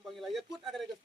Panggilayakut akan ikut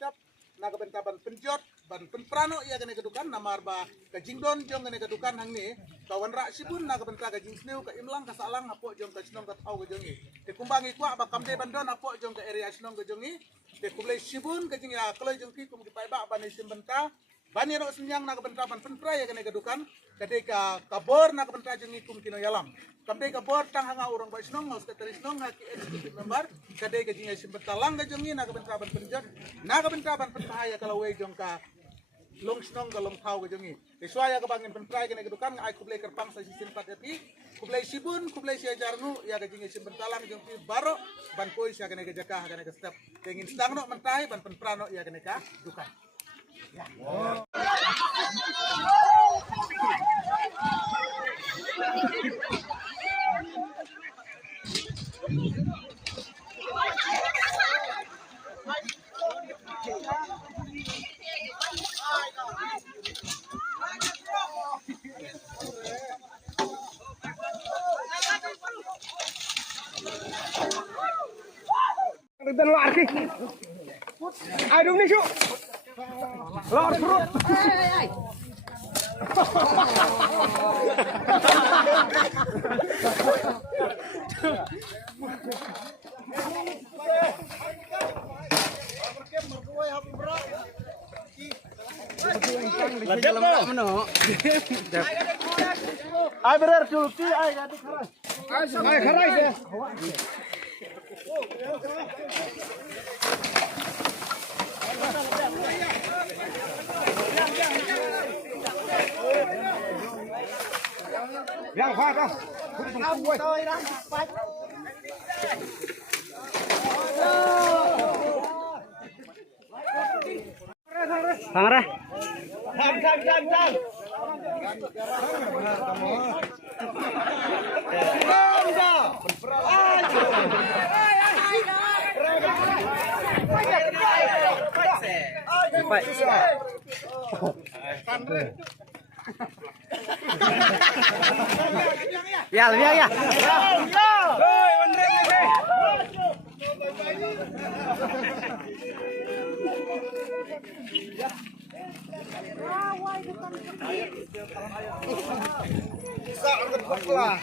naga bentaban penjot ban penprano ia kene kedukan namar ba kajingdon jong kene kedukan hang ni kawan rak sibun naga benta kajing sneu ka imlang ka salang apo jong ka snong ka tau ka jongi te kumbangi kwa ba kamde bandon apo jong ka area snong ka jongi te kublai sibun kajing ya kalau jong ki kum ki pai ba ban sim benta bani ro senyang naga benta ban penpra ia kene kedukan ketika kabor naga benta jongi kum kino yalam kamde kabor tang hanga urang ba snong ngos ka teris snong haki executive member kadai kajing sim benta lang ka jongi naga benta ban penjot naga benta ban penpahaya kalau we jong ka long snong ka long thau ka jongi iswaya ka bangin penprai kene kedukan ai kublai kerpang sa sisin patepi kublai sibun kublai sia jarnu ya ka jingi sim bentalang jong pi baro ban koi sia kene ka jaka kene ka step tengin stangno mentai ban penprano ya kene ka dukan ya Dan luar sih. Aduh nih, Cuk. Lor perut. Ai bener culki ai ganti keras. Ai keras ya. Yang khoa đâu, không dùng quay. Thằng ra. Thằng. Ya, lebih ya. Bisa angkat lah.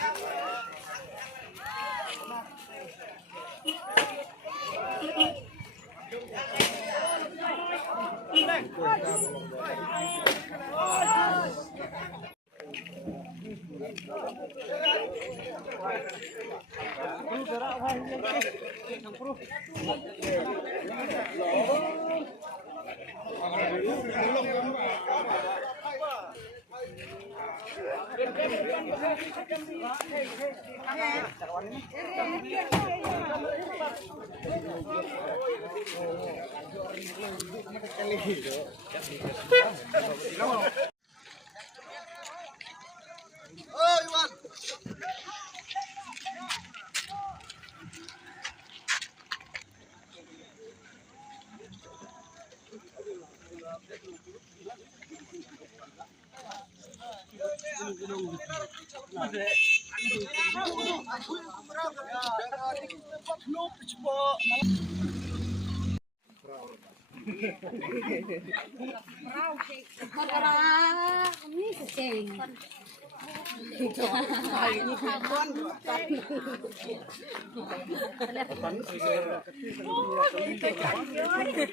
Ini